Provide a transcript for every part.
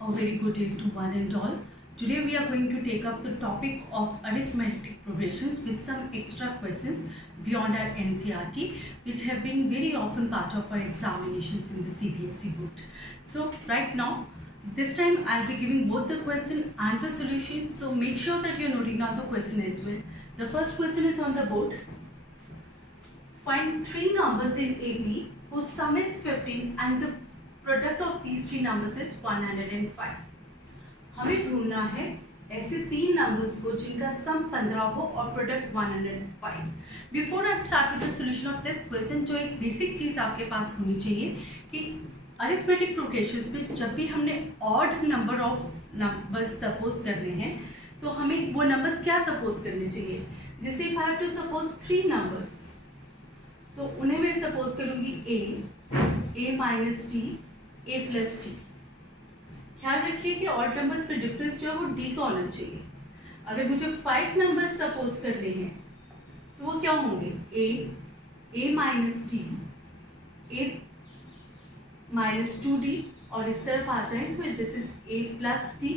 A very good day to one and all. Today we are going to take up the topic of arithmetic progressions with some extra questions beyond our NCERT, which have been very often part of our examinations in the CBSE board. So right now, this time I'll be giving both the question and the solution. So make sure that you're noting down the question as well. The first question is on the board. Find three numbers in AP whose sum is 15 and the product of these three numbers is 105. हमें ढूंढना है ऐसे तीन numbers को जिनका सम 15 हो और product 105. Before I start with the solution of this question, जो एक बेसिक चीज़ आपके पास होनी चाहिए कि अरिथमेटिक प्रोग्रेशंस में जब भी हमने odd number of numbers suppose करने हैं तो हमें वो नंबर्स क्या सपोज करने चाहिए. जैसे if I have to suppose three numbers तो उन्हें मैं सपोज करूँगी a minus t a plus t. ख्याल रखिए कि ऑड नंबर्स पे डिफरेंस जो है वो d का होना चाहिए. अगर मुझे 5 नंबर्स सपोज करने हैं तो वो क्या होंगे a minus t a minus 2d और इस तरफ आ जाए तो this is a plus T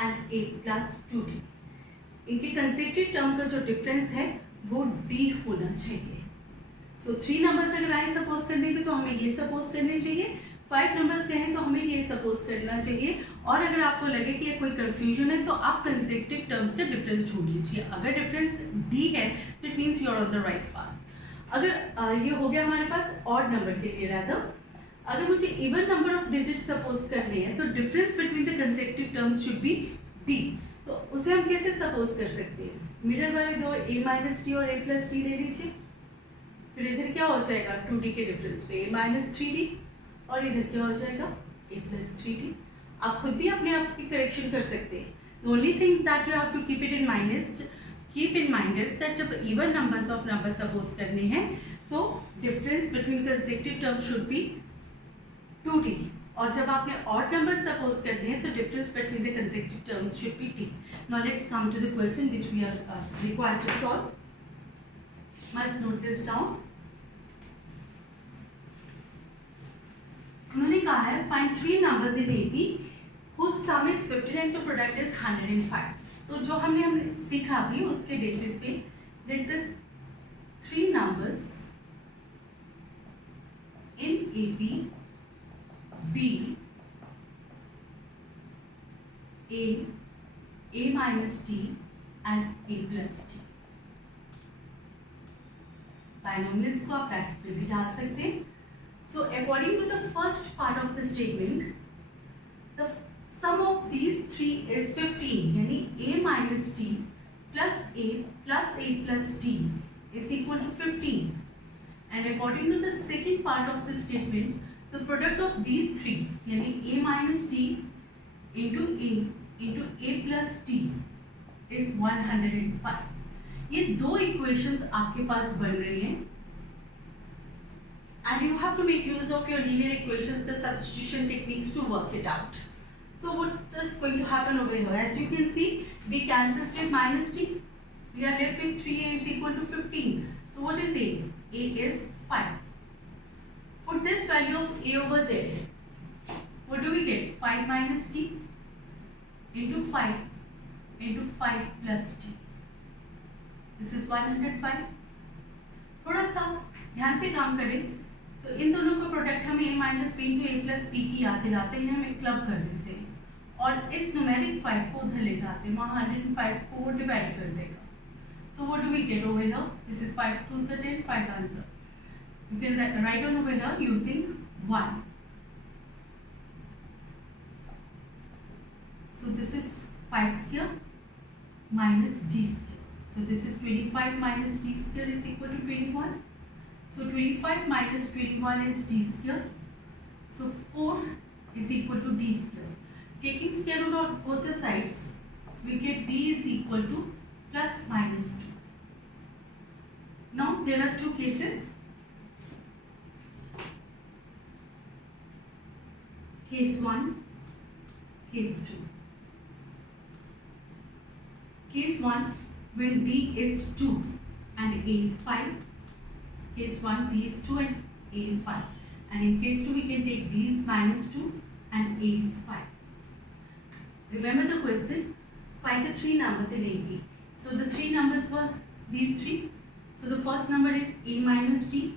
and a plus 2d. इनके कंसेक्यूटिव टर्म का जो डिफरेंस है वो d होना चाहिए. सो 3 नंबर्स अगर आए सपोज करने के तो हमें ये सपोज करने चाहिए. 5 नंबर्स कहें तो हमें ये सपोज करना चाहिए. और अगर आपको लगे कि ये कोई कंफ्यूजन है तो आप कंसेक्यूटिव टर्म्स का डिफरेंस ढूंढ लीजिए. अगर डिफरेंस डी है तो it means you are on the right path. अगर ये हो गया हमारे पास ऑड नंबर के लिए रहता. अगर मुझे even number of digit suppose करने हैं तो difference between the consecutive terms should B D. तो उसे हम कैसे सपोज कर सकते हैं. मिडल वाले दो a माइनस टी और a प्लस टी ले लीजिए. फिर इधर क्या हो जाएगा 2d के डिफरेंस पे a माइनस 3d और इधर क्या हो जाएगा a प्लस 3d. आप खुद भी अपने आप की करेक्शन कर सकते हैं. The only thing that you have to keep in mind is that जब even numbers of number suppose करने हैं तो difference between consecutive terms should be 2d. और जब आपने ऑड नंबर्स सपोज करने हैं तो difference between the consecutive terms should be d. Now let's come to the question which we are required to solve. Must note this down. उन्होंने कहा है find three numbers in AP whose sum is 15 and the product is 105. तो जो हमने सीखा अभी उसके basis पे let the three numbers in AP be a minus t and a plus t. Binomials को आप ब्रैकेट में भी डाल सकते हैं. So according to the first part of the statement the sum of these three is 15 यानी a minus t plus a plus d is equal to 15. And according to the second part of the statement the product of these three यानी a minus t into a plus d is 105. ये दो equations आपके पास बन रही हैं and you have to make use of your linear equations, the substitution techniques to work it out. So what is going to happen over here? As you can see, d cancels with minus t. We are left with 3a is equal to 15. So what is a? A is 5. Put this value of a over there. What do we get? 5 minus t into 5 plus t. This is 105. थोड़ा सा ध्यान से काम करें तो इन दोनों का product हमें a minus b into a plus b की याद दिलाते हैं. हम एक क्लब कर देते हैं और इस न्यूमेरिक 5 को उधर ले जाते हैं. वहाँ 105 को डिवाइड कर देगा. So what do we get over here? This is 5 2 is 10, 5 answer. You can write down over here using 1. So this is 5 square minus d square. So this is 25 minus d square is equal to 21. So 25 minus 21 is d square. So 4 is equal to d square. Taking square root of both the sides, we get d is equal to plus minus 2. Now there are two cases. Case 1, case 2. Case 1, when d is 2 and a is 5. Case 1, d is 2 and A is 5. And in case 2, we can take D is minus 2 and A is 5. Remember the question, find the three numbers in AB. So the three numbers were these three. So the first number is A minus D.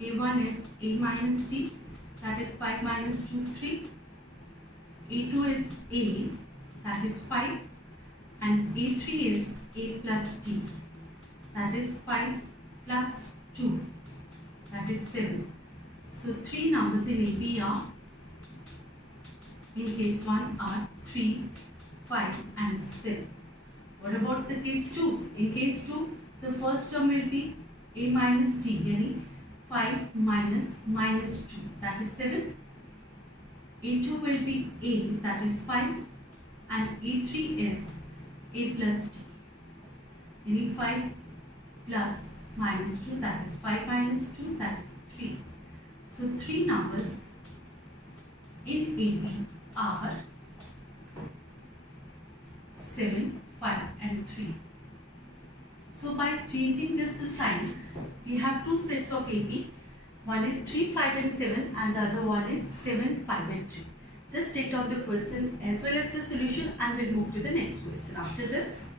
A1 is A minus D, that is 5 minus 2, 3. A2 is A, that is 5. And A3 is A plus D, that is 5 plus 2, that is 7. So three numbers in AB are, in case 1 are 3, 5 and 7. What about the case 2? In case 2, the first term will be A minus D, yani 5 minus minus 2, that is 7. A2 will be A, that is 5. And A3 is A plus D, yani 5 plus minus 2, that is 5 minus 2, that is 3. So three numbers in AB are 7, 5 and 3. So by changing just the sign, we have two sets of AB. One is 3, 5 and 7 and the other one is 7, 5 and 3. Just take out the question as well as the solution and we'll move to the next question after this.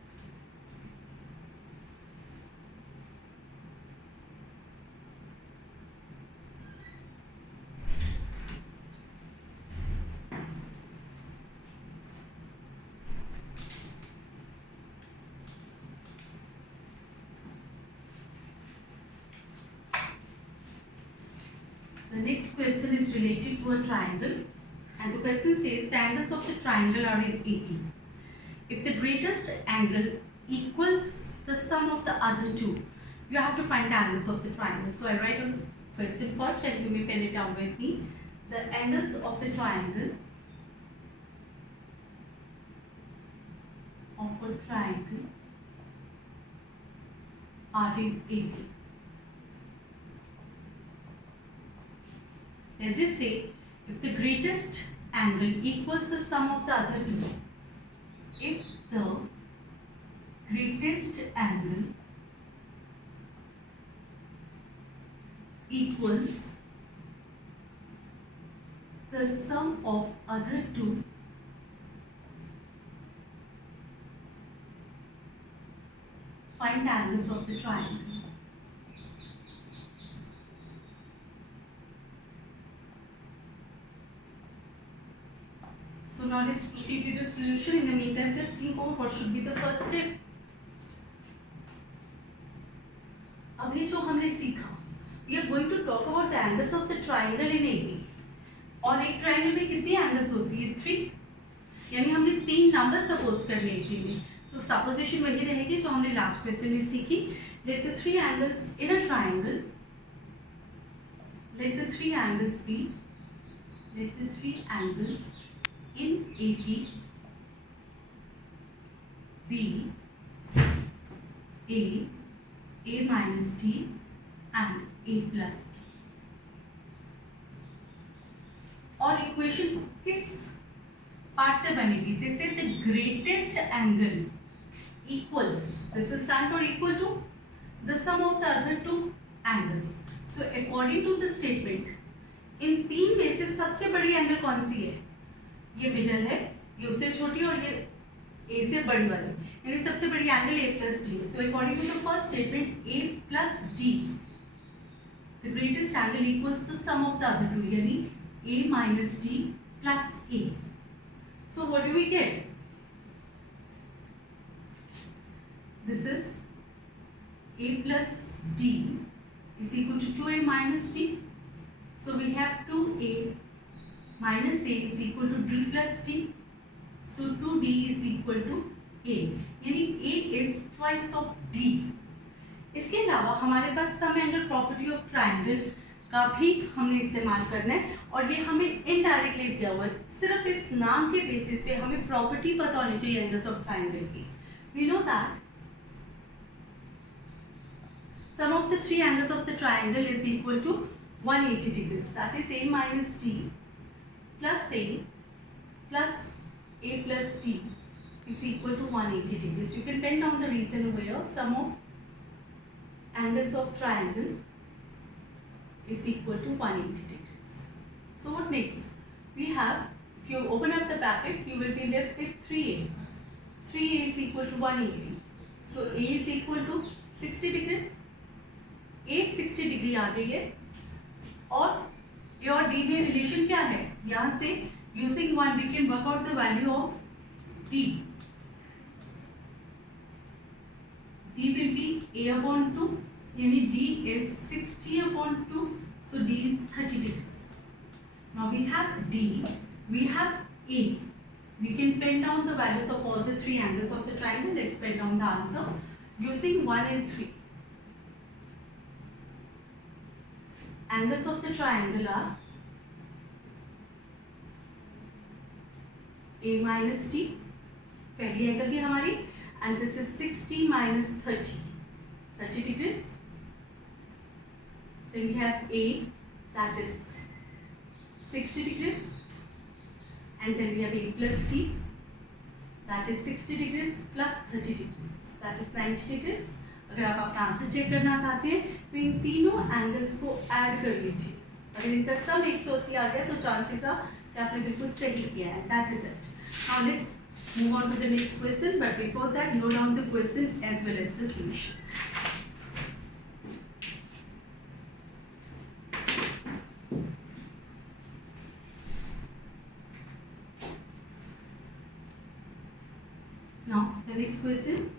The next question is related to a triangle and the question says the angles of the triangle are in AB. If the greatest angle equals the sum of the other two, you have to find the angles of the triangle. So I write on the question first and you may pen it down with me. The angles of the triangle are in AB. Then they say if the greatest angle equals the sum of the other two, if the greatest angle equals the sum of other two, find the angles of the triangle. So now let's proceed with the solution. In the meantime, just think over what should be the first step. अभी जो हमने सीखा, we are going to talk about the angles of the triangle in AB. और एक triangle में कितनी angles होती है? 3. यानी हमने 3 नंबर सपोज करने AB में. तो सपोजिशन वही रहेगी जो हमने लास्ट क्वेश्चन में सीखी. Let the 3 angles in a triangle. Let the 3 angles be. Let the 3 angles in AB be A minus D and A plus D. और इक्वेशन किस पार्ट से बनेगी? They say the greatest angle equals, this will stand for equal to the sum of the other two angles. So according to the statement, इन तीन में से सबसे बड़ी angle कौन सी है? ये मिडल है, ये उससे छोटी और ये A से बड़ी वाली, यानी सबसे बड़ी angle A plus D. So according to the first statement, A plus D, the greatest angle equals the sum of the other two, यानी A minus D plus A. So what do we get? This is A plus D is equal to 2A minus D. So we have 2A minus A is equal to D plus D. So 2D is equal to A. यानी A is twice of D. इसके अलावा हमारे पास some angle property of triangle का भी हमने इस्तेमाल करना है और ये हमें इनडायरेक्टली दिया हुआ है. सिर्फ इस नाम के बेसिस पे हमें प्रॉपर्टी पता होनी चाहिए एंगल्स ऑफ ट्रायंगल की. We know that sum of the 3 angles of the triangle is equal to 180 degrees. That is A minus D plus A plus A plus D is equal to 180 degrees. You can pen down the reason over here. Sum of angles of triangle is equal to 180 degrees. So what next? We have If you open up the bracket, you will be left with 3a. 3a is equal to 180. So a is equal to 60 degrees. a 60 degree आ गई है और a और d में relation क्या है? यहाँ से using 1 we can work out the value of d. d will be a upon 2, यानी d is 60 upon 2, so d is 30 degrees. Now we have d, we have a. We can pen down the values of all the three angles of the triangle. Let's pen down the answer using 1 and 3. Angles of the triangle are a minus d, पहली angle थी हमारी, and this is 60 minus 30 degrees. Then we have a, that is 60 degrees, and then we have a plus d, that is 60 degrees plus 30 degrees, that is 90 degrees. अगर आप अपना answer check करना चाहते हैं तो इन तीनों एंगल्स को ऐड कर लीजिए. अगर इनका सम 180 आ गया तो चांसेस आर कि आपने बिल्कुल सही किया है. That is it. Now let's move on to the next question, but before that note down the question as well as the solution. Now the next question.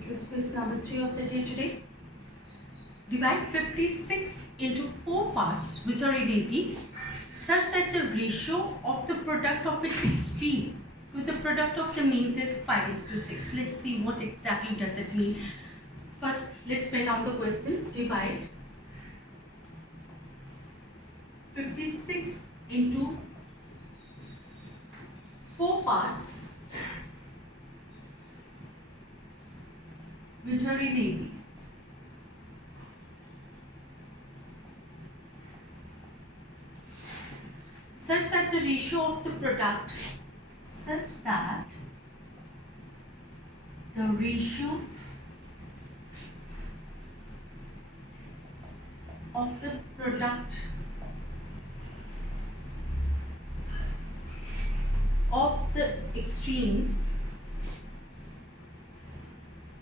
This is quiz number 3 of the day today. Divide 56 into 4 parts which are in AP such that the ratio of the product of its extreme to the product of the means is 5:6. Let's see what exactly does it mean. First, let's pen down the question. Divide 56 into 4 parts which are in AP. Such that the ratio of the product, such that the ratio of the product of the extremes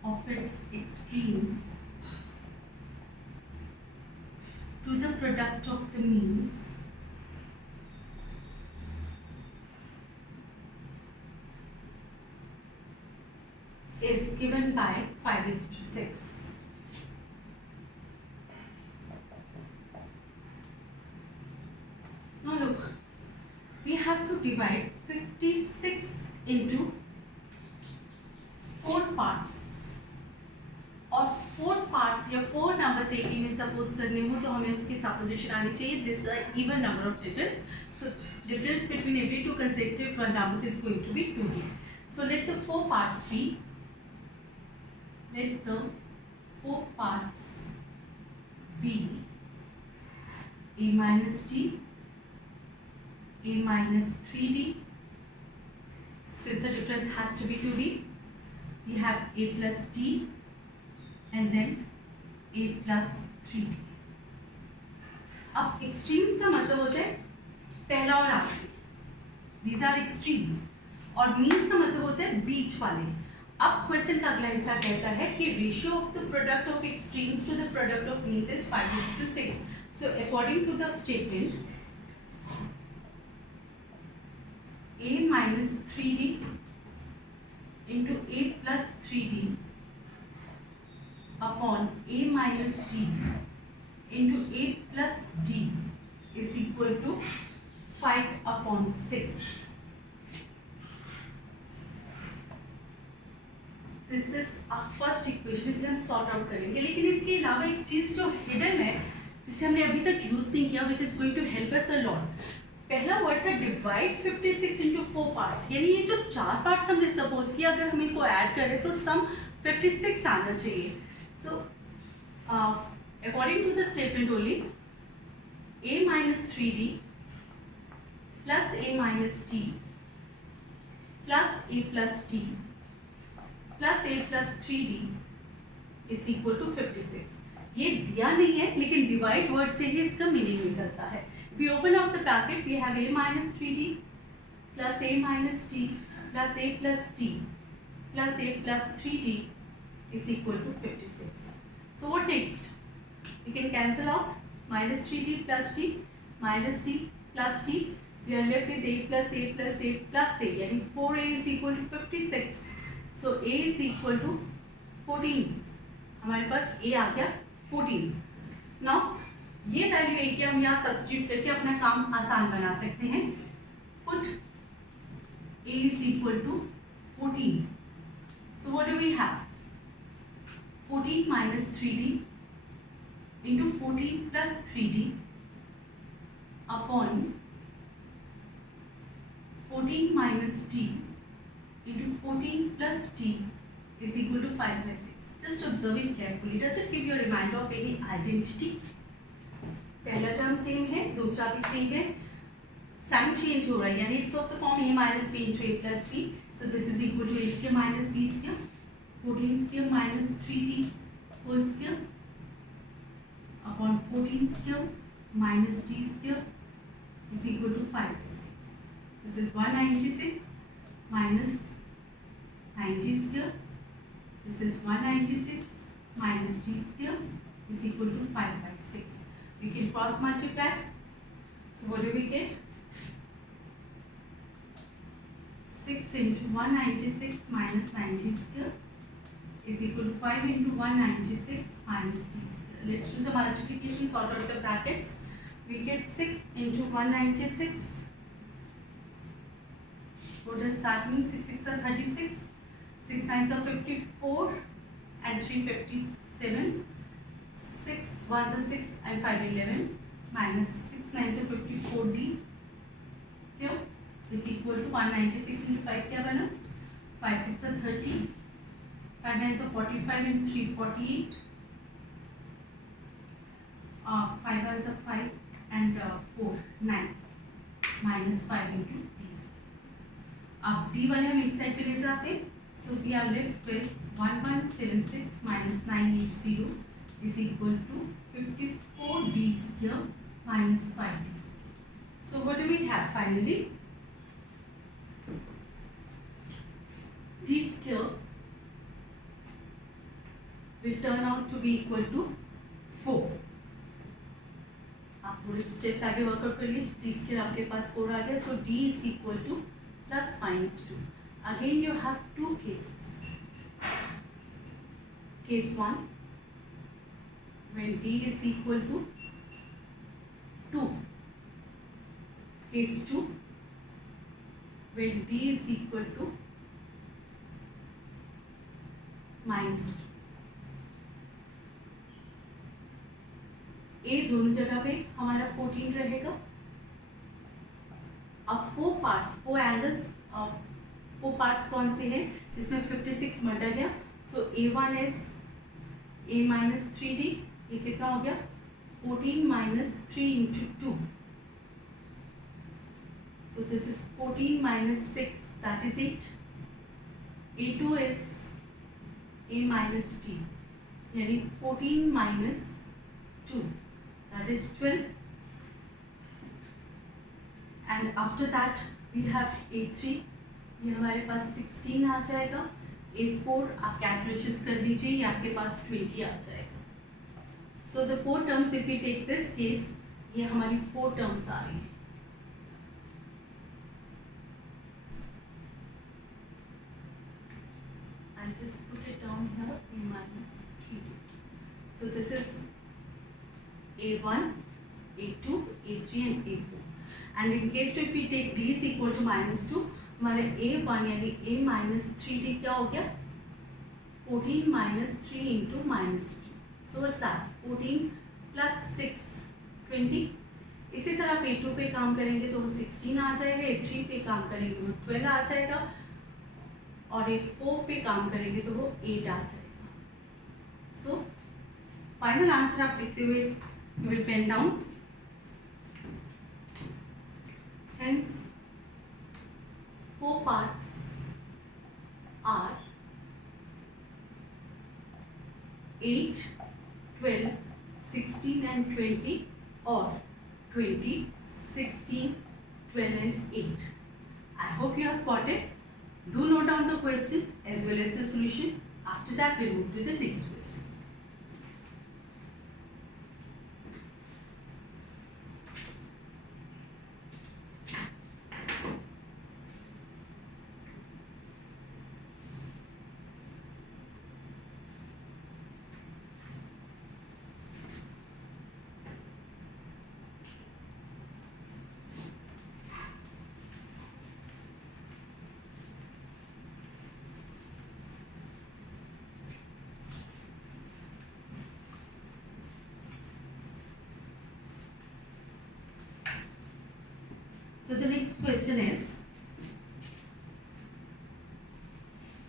of its extremes to the product of the means is given by 5:6. Now look, we have to divide 56 into 4 parts. और 4 parts या 4 numbers AP में suppose करने हो तो हमें उसकी supposition आनी चाहिए. This even number of digits, so difference between every 2 consecutive numbers is going to be 2 here. So let the 4 parts be, let the 4 parts be a minus d, a minus 3d, since the difference has to be 2d, we have a plus d and then a plus 3d. अब extremes का मतलब होता है पहला और आखिरी. These are extremes. और means का मतलब होता है बीच वाले. अब क्वेश्चन का अगला हिस्सा कहता है कि ratio of the product of extremes to the product of means is 5:6. So according to the statement a minus 3d into a plus 3d upon a minus d into a plus d is equal to 5/6. This is a first equation, इसे हम sort out करेंगे. लेकिन इसके अलावा एक चीज़ जो hidden है जिसे हमने अभी तक यूज नहीं किया, which is going to help us a lot. पहला वर्ड था डिवाइड 56 into 4 पार्ट्स, यानी ये जो 4 पार्ट्स हमने सपोज किया अगर हम इनको ऐड करें तो सम 56 आना चाहिए. So according to the statement only a minus 3d plus a minus t plus a plus t plus a plus 3d is equal to 56। ये दिया नहीं है लेकिन डिवाइड वर्ड से ही इसका मीनिंग निकलता है। We open up the bracket, we have a minus 3d plus a minus t plus a plus t plus a plus 3d is equal to 56. So what next? We can cancel out minus 3d plus t minus t plus t. We are left with a plus a plus a plus a, यानी 4a is equal to 56. So a is equal to 14. हमारे पास a आ गया 14. Now ये value a की हम यहाँ substitute करके अपना काम आसान बना सकते हैं. Put a is equal to 14. So what do we have? 14 minus 3d into 14 plus 3d upon 14 minus t into 14 plus t is equal to 5 by 6. Just observe it carefully. Does it give you a reminder of any identity? पहला term same है, दूसरा भी same है, sign change हो रहा है, यानी it's of the form a minus b into a plus b. So this is equal to a square minus b square, 14 square minus 3d whole square upon 14 square minus d square is equal to 5 by 6. This is 196 minus 90 square. This is 196 minus d square is equal to 5 by 6. We can cross multiply. So what do we get? 6 into 196 minus 90 square is equal to 5 into 196 minus d square. Let's do the multiplication, sort out the brackets. We get 6 into 196. What does that mean? 6 6 are 36, 6 9s are 54 and 3 57. 6 1s are 6 and 5 11 minus 6 9s are 54d square is equal to 196 into 5 क्या बना? 5 6 are 30, 5 9s are 45 and 3 48. 5 1s are 5 and 4 9 minus 5 into d. अब d वाले हम एक side पे ले जाते हैं. So we are left with 1176 minus 980 is equal to 54d square minus 5d square. So what do we have finally? D square will turn out to be equal to 4. आप थोड़े steps आगे workout कर लीजिए. D square आपके पास 4 आ गया. So D is equal to plus minus 2. Again you have two cases. Case 1, when d is equal to 2. Case 2, when d is equal to minus 2. a दोनों जगह पे हमारा 14 रहेगा. अब 4 एंगल्स, 4 पार्ट्स कौन से हैं जिसमें 56 मटा गया. सो a1 is a minus 3d, ये कितना हो गया? 14 minus 3 into 2. So this is 14 minus 6, that is 8. a2 is a minus t, यानी 14 minus 2, that is 12. And after that we have a3, ये हमारे पास 16 आ जाएगा. a4 आप कैलकुलेशंस कर लीजिए, ये आपके पास 20 आ जाएगा. So the 4 terms, if we take this case, ये हमारी 4 टर्म्स आ रही हैं. I'll just put it down here, a minus 3d. So this is a1, a2, a3 and a4. And in case if we take d is equal to minus 2, हमारे a1 यानी a minus 3d क्या हो गया? 14 minus 3 into minus 2. So what's that? 14 plus 6, 20. इसी तरह a2 पे काम करेंगे तो वो 16 आ जाएगा, a3 पे काम करेंगे वो 12 आ जाएगा, और a4 पे काम करेंगे तो वो 8 आ जाएगा. So फाइनल आंसर आप लिखते हुए you will pen down. Hence, 4 parts are 8, 12, 16 and 20, or 20, 16, 12 and 8. I hope you have got it. Do note down the question as well as the solution. After that, we move to the next question. So the next question is,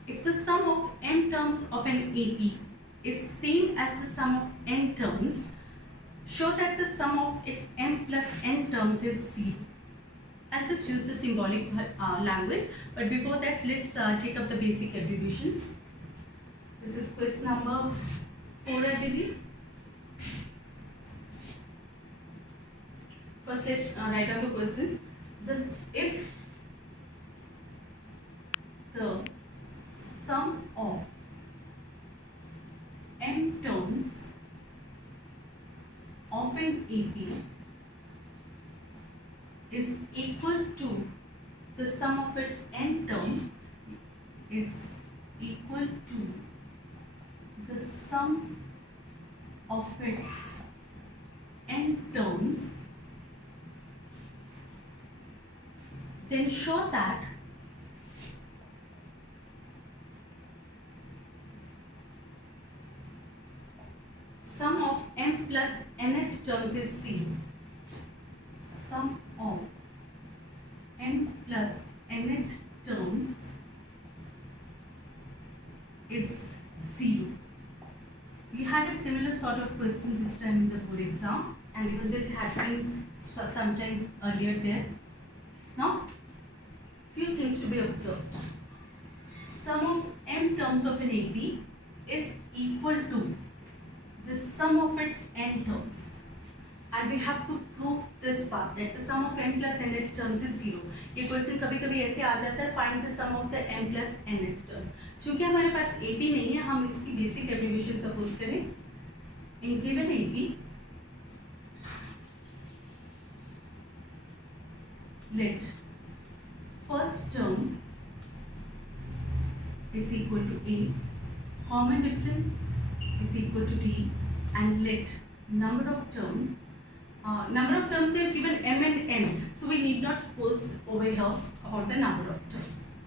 if the sum of m terms of an AP is same as the sum of n terms, show that the sum of its m plus n terms is 0. I'll just use the symbolic language, but before that, let's take up the basic abbreviations. This is question number 4, I believe. First, let's write down the question. If the sum of m terms of an AP is equal to the sum of its n term is equal to the sum of its n terms, then show that sum of m plus nth terms is 0. Sum of m plus nth terms is 0. We had a similar sort of question this time in the board exam, and because this had been sometime earlier there. Now, few things to be observed. Sum of m terms of an AP is equal to the sum of its n terms, and we have to prove this part that the sum of m plus nth terms is 0. ये question कभी कभी ऐसे आ जाता है, find the sum of the m plus nth term. चूंकि हमारे पास AP नहीं है, हम इसकी बेसिक एब्रीविएशन सपोज करें. In given AP, let first term is equal to A, common difference is equal to D, and let number of terms they have given m and n, so we need not suppose over here about the number of terms.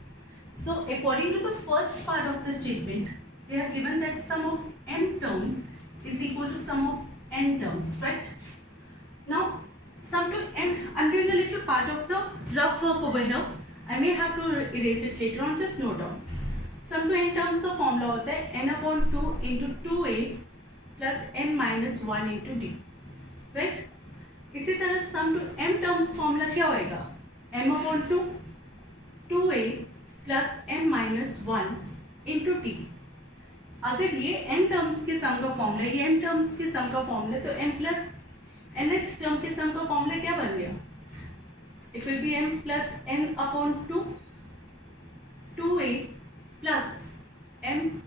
So according to the first part of the statement, they have given that sum of m terms is equal to sum of n terms, right? Now sum to n, I'm doing a little part of the rough work over here. I may have to erase it later on, just note down. Sum to n terms का formula होता है n upon 2 into 2a plus n minus 1 into d, right? इसी तरह sum to m terms formula क्या होएगा? m upon 2 2a plus n minus 1 into d. अगर ये n terms के सम का फॉर्मूला, ये m terms के सम का फॉर्मूला, तो m plus nth term के सम का फॉर्मूला क्या बन गया? It will be m plus n upon 2 2a plus m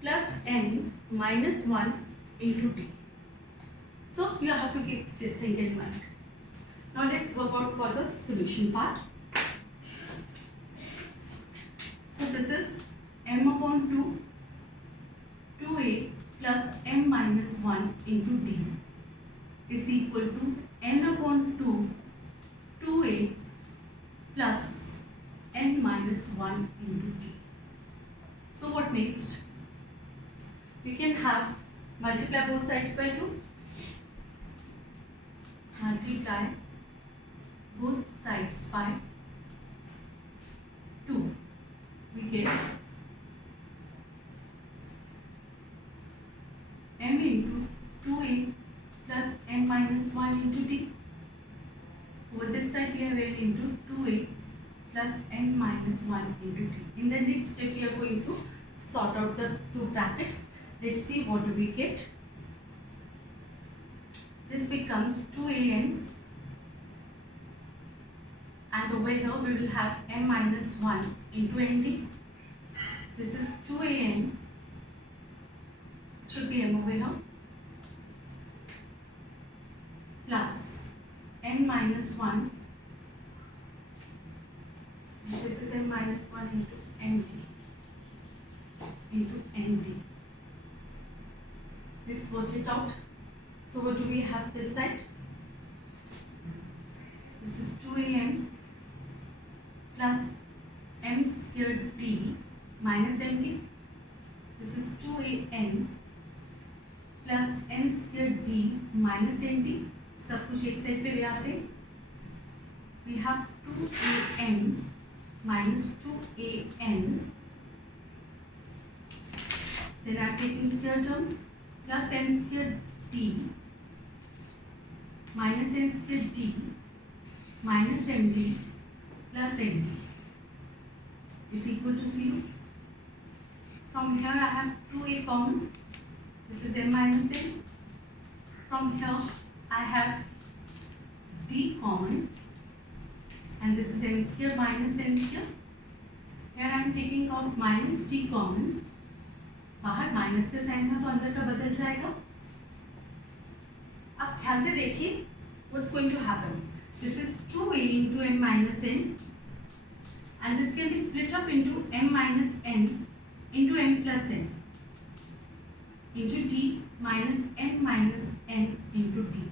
plus n minus 1 into d. So you have to keep this thing in mind. Now let's work out for the solution part. So this is m upon 2 2a plus m minus 1 into d is equal to n upon 2 2a plus n minus 1 into d. So what next? We can have multiply both sides by 2. Multiply both sides by 2. We get m into 2a plus n minus 1 into d Over this side we have n into 2a plus n minus 1 into t. In the next step we are going to sort out the two brackets. Let's see what do we get. This becomes 2an, and over here we will have m minus 1 into nd. This is 2an, should be m over here, plus n minus 1, this is n minus 1 into nd. Let's work it out. So what do we have this side? This is 2am plus m squared d minus md. This is 2an plus n squared d minus nd. सब कुछ एक side पे ले आते हैं. We have 2an minus 2an. Then I am taking square terms, plus n squared d minus n squared d minus md plus nd is equal to 0. From here I have 2a common. This is m minus n. From here I have d common, and this is n square minus n square. Here I am taking out minus d common. बाहर minus का sign है तो अंदर का बदल जाएगा. अब ध्यान से देखिए what's going to happen. This is 2a into m minus n, and this can be split up into m minus n into m plus n into d minus n minus n into d.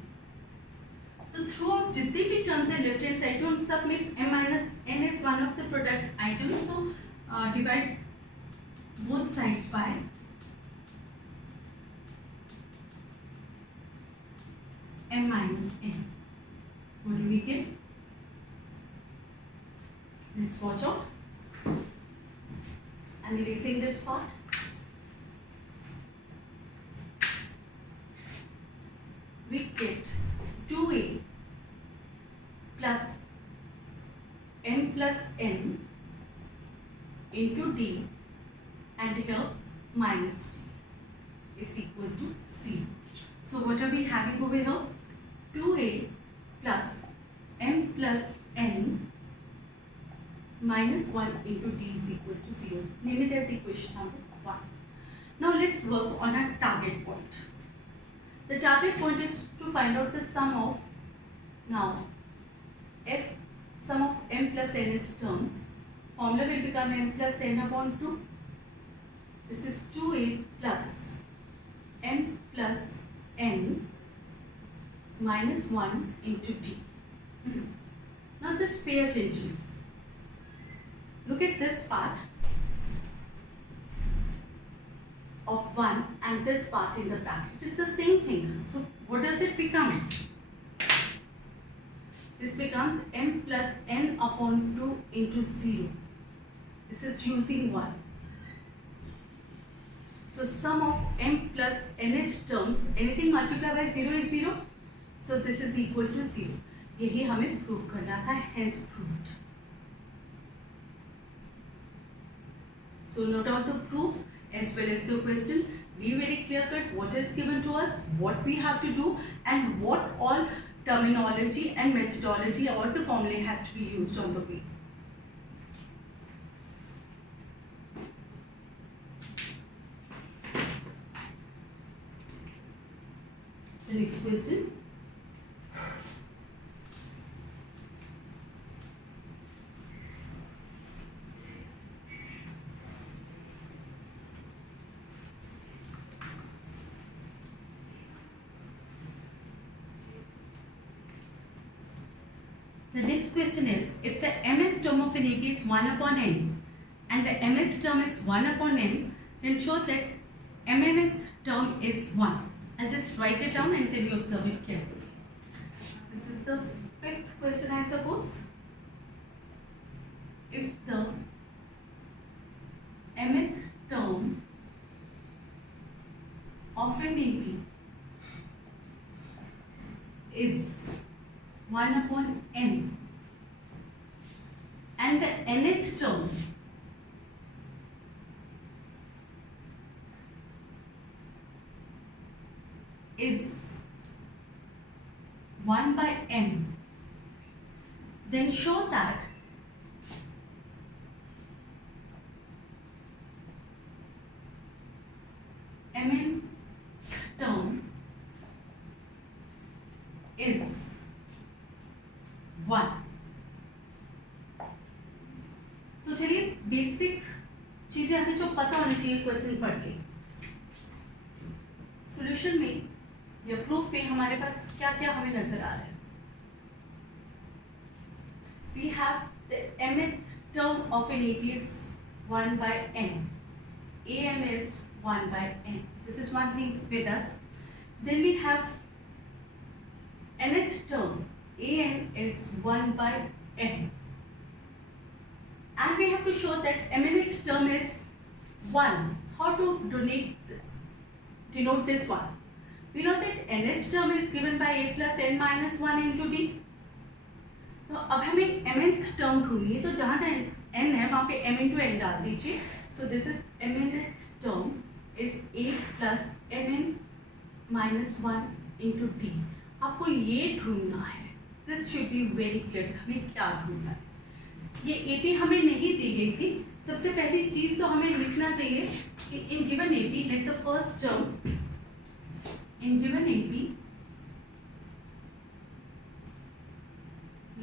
तो through out जितनी भी terms है left hand side उन सब में m minus n is one of the product items. So divide both sides by m minus n. What do we get? Let's watch out. I'm erasing this part. We get 2a plus m plus n into d, and here minus d is equal to 0. So what are we having over here? 2a plus m plus n minus 1 into d is equal to 0. Name it as equation number 1. Now let's work on a target point. The target point is to find out the sum of, now s sum of m plus nth term. Formula will become m plus n upon 2. This is 2a plus m plus n minus 1 into d. Now just pay attention. Look at this part of 1 and this part in the bracket. It's the same thing. So what does it become? This becomes m plus n upon 2 into 0. This is using 1. So sum of m plus nth terms, anything multiplied by 0 is 0. So this is equal to 0. यही हमें prove करना था, hence proved. So note down the proof as well as the question. Be very clear cut what is given to us, what we have to do, and what all terminology and methodology or the formula has to be used on the way. The next question. The next question is, if the mth term of an AP is 1 upon n and the mth term is 1 upon n, then show that mnth term is 1. I'll just write it down and then you observe it carefully. This is the fifth question, I suppose. If the mth term of an AP is 1 1 upon n, and the nth term is 1 by m, then show that mn term is 1. तो चलिए basic चीजें हमें जो पता होनी चाहिए question पढ़ के, सॉल्यूशन में या प्रूफ में हमारे पास क्या क्या हमें नजर आ रहा है. We have the mth term of an AP is 1 by n. Am is 1 by n. This is one thing with us. Then we have nth term. An is 1 by n. And we have to show that mnth term is 1. How to denote this one? We know that nth term is given by a plus n minus 1 into d. तो अब हमें mnth term ढूंढनी है, तो जहाँ जहाँ n है वहाँ पे m into n डाल दीजिए. सो this is mnth term is a plus mn minus 1 into d. आपको ये ढूंढना है. This should be very clear. हमें क्या ढूंढना है? ये AP हमें नहीं दी गई थी. सबसे पहली चीज़ तो हमें लिखना चाहिए कि in given AP let the first term in given AP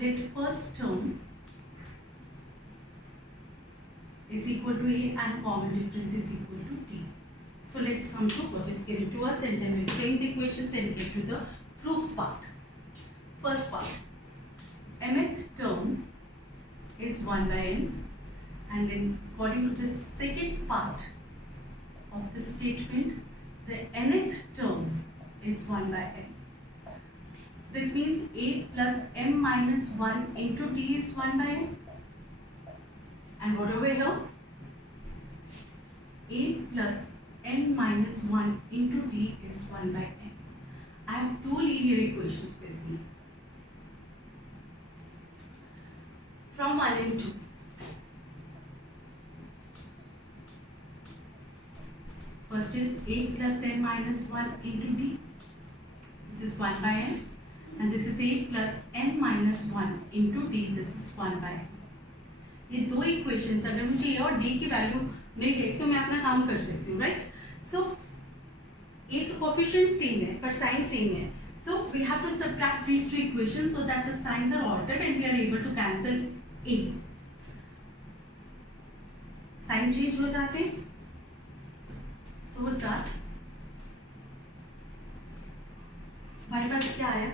let first term is equal to a and common difference is equal to t. So let's come to what is given to us and then we'll frame the equations and get to the proof part. First part, mth term is 1 by n, and then according to the second part of the statement, the nth term is 1 by n. This means a plus m minus 1 into d is 1 by n. And what over here? A plus n minus 1 into d is 1 by n. I have two linear equations with me. From 1 and 2. First is a plus n minus 1 into d. This is 1 by n. And this is a plus n minus 1 into d. This is 1 by n. ये दो equations अगर मुझे ए और D की value मिल गई तो मैं अपना काम कर सकती हूँ, राइट? सो एक कोफिशिएंट सेम है पर साइन सेम है. So we have to subtract these two equations so that the signs are altered and we are able to cancel a. Sign change हो जाते हैं. So what's that? हमारे पास क्या आया?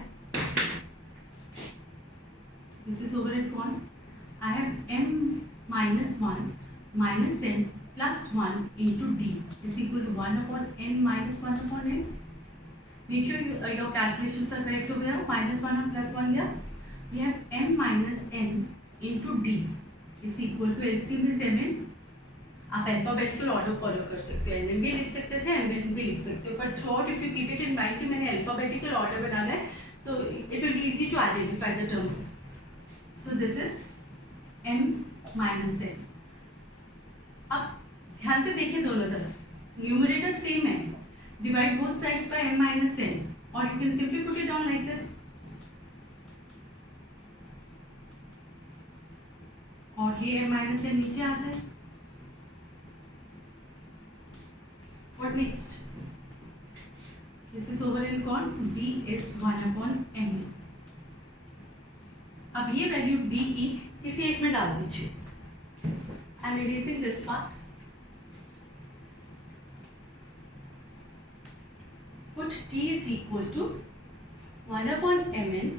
This is over at 1. I have m minus 1 minus n plus 1 into d is equal to 1 upon n minus 1 upon n. Make sure your calculations are correct over here. Minus 1 and plus 1 here. We have m minus n into d is equal to LCM is mn. आप alphabetical order follow कर सकते हो. N भी लिख सकते थे, M भी लिख सकते हो, but throughout if you keep it in mind कि मैंने अल्फाबेटिकल ऑर्डर बनाना है तो it will be easy to identify the terms. So this is m minus n. अब ध्यान से देखिए दोनों तरफ, न्यूमरेटर सेम है. Divide both sides by m minus n और you can simply put it down like this. और ये m minus n नीचे आ जाए. What next? This is over and gone. d is 1 upon m. अब ये value d की किसी एक में डाल दीजिए. I am reducing this part. Put d is equal to 1 upon mn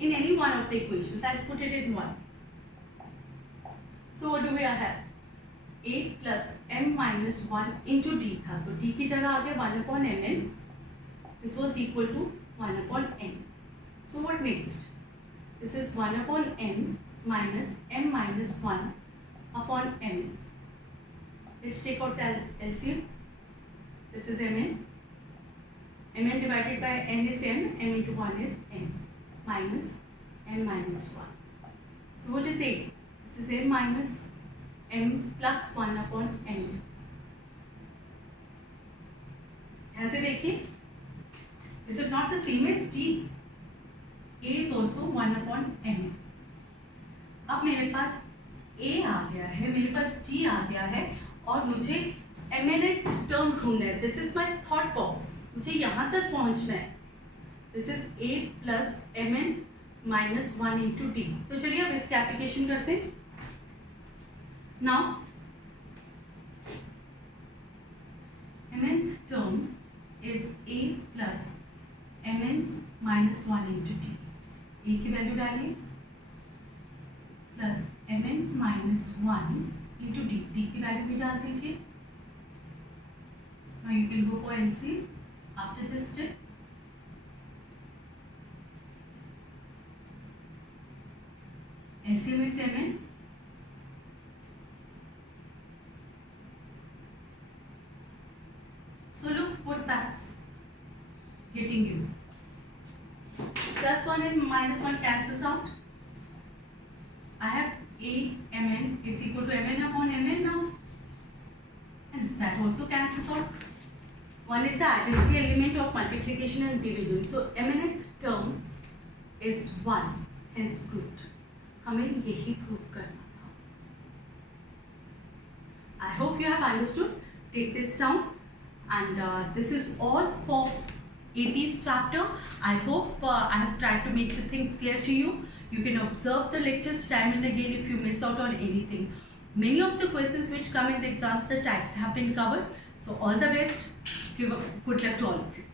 in any one of the equations. I'll put it in 1. So what do we have? a plus m minus 1 into d था, तो d की जगह आ गया 1 upon mn. This was equal to 1 upon n. So what next? This is 1 upon n minus m minus 1 upon m. Let's take out the LCM. This is mn. mn divided by n is m into 1 is n minus m minus 1. So what is a? This is a minus m plus 1 upon n. ऐसे देखिए, is it not the same as t? a is also 1 upon n. अब मेरे पास a आ गया है, मेरे पास t आ गया है और मुझे mnth टर्म ढूंढना है. This is my thought box, मुझे यहाँ तक पहुँचना है. This is a plus mn minus 1 into T. तो चलिए अब इसकी एप्लीकेशन करते हैं. Now mnth term is a plus mn minus 1 into T. a की वैल्यू डालिए plus mn minus 1 into D. D की वैल्यू भी डाल दीजिए. Now you can go for LCM after this step. LCM is mn. So look what that's getting you. Plus 1 and minus 1 cancels out. I have a mn is equal to mn upon mn now. And that also cancels out. One is the identity element of multiplication and division. So mnth term is 1, hence proved. हमें यही prove करना था. I hope you have understood. Take this down, and this is all for AP's chapter. I hope I have tried to make the things clear to you. You can observe the lectures time and again if you miss out on anything. Many of the questions which come in the exams, the types have been covered. So all the best. Good luck to all of you.